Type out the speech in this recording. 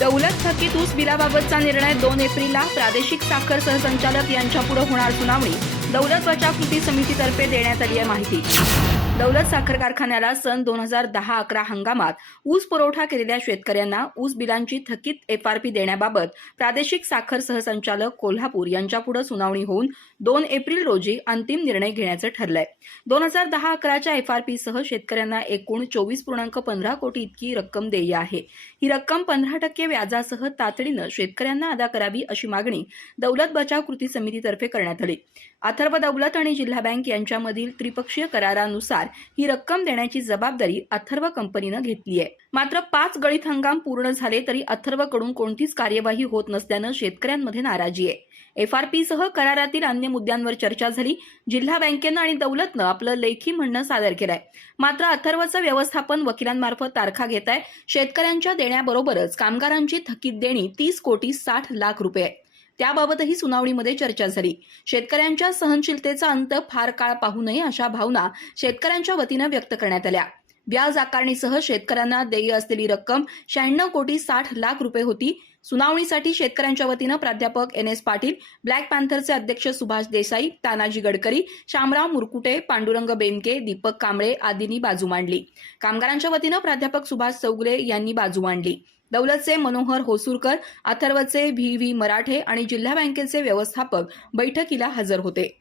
दौलत थकीत ऊस बिलाबाबतचा निर्णय 2 एप्रिलला प्रादेशिक साखर सहसंचालक यांच्यापुढे होणार सुनावणी. दौलत बचाव कृती समितीतर्फे देण्यात आली आहे माहिती. दौलत साखर कारखान्याला सन 2010-11 हंगामात ऊस पुरवठा केलेल्या शेतकऱ्यांना ऊस बिलांची थकीत FRP देण्याबाबत प्रादेशिक साखर सहसंचालक कोल्हापूर यांच्यापुढे सुनावणी होऊन 2 एप्रिल रोजी अंतिम निर्णय घेण्याचं ठरलंय. 2010-11च्या FRP सह शेतकऱ्यांना एकूण 24.15 कोटी इतकी रक्कम देय आहे. ही रक्कम 15% व्याजासह तातडीनं शेतकऱ्यांना अदा करावी अशी मागणी दौलत बचाव कृती समितीतर्फे करण्यात आली. अथर्व दौलत आणि जिल्हा बँक यांच्यामधील त्रिपक्षीय करारानुसार ही रक्कम देण्याची जबाबदारी अथर्व कंपनीनं घेतली आहे. मात्र 5 गळीत हंगाम पूर्ण झाले तरी अथर्वकडून कोणतीच कार्यवाही होत नसल्यानं शेतकऱ्यांमध्ये नाराजी आहे. FRP सह करारातील अन्य मुद्द्यांवर चर्चा झाली. जिल्हा बँकेनं आणि दौलतनं आपलं लेखी म्हणणं सादर केलंय. मात्र अथर्वचं व्यवस्थापन वकिलांमार्फत तारखा घेत आहे. शेतकऱ्यांच्या देण्याबरोबरच कामगारांची थकीत देणी 30,60,00,000 रुपये आहे. त्याबाबतही सुनावणीमध्ये चर्चा झाली. शेतकऱ्यांच्या सहनशीलतेचा अंत फार काळ पाहू नये अशा भावना शेतकऱ्यांच्या वतीनं व्यक्त करण्यात आल्या. व्याज आकारणीसह शेतकऱ्यांना देय असलेली रक्कम 96,60,00,000 रुपये होती. सुनावणीसाठी शेतकऱ्यांच्या वतीनं प्राध्यापक NS पाटील, ब्लॅक पॅन्थरचे अध्यक्ष सुभाष देसाई, तानाजी गडकरी, शामराव मुरकुटे, पांडुरंग बेनके, दीपक कांबळे आदींनी बाजू मांडली. कामगारांच्या वतीनं प्राध्यापक सुभाष चौगुले यांनी बाजू मांडली. दौलतचे मनोहर होसूरकर, अथर्वचे VV मराठे आणि जिल्हा बँकेचे व्यवस्थापक बैठकीला हजर होते.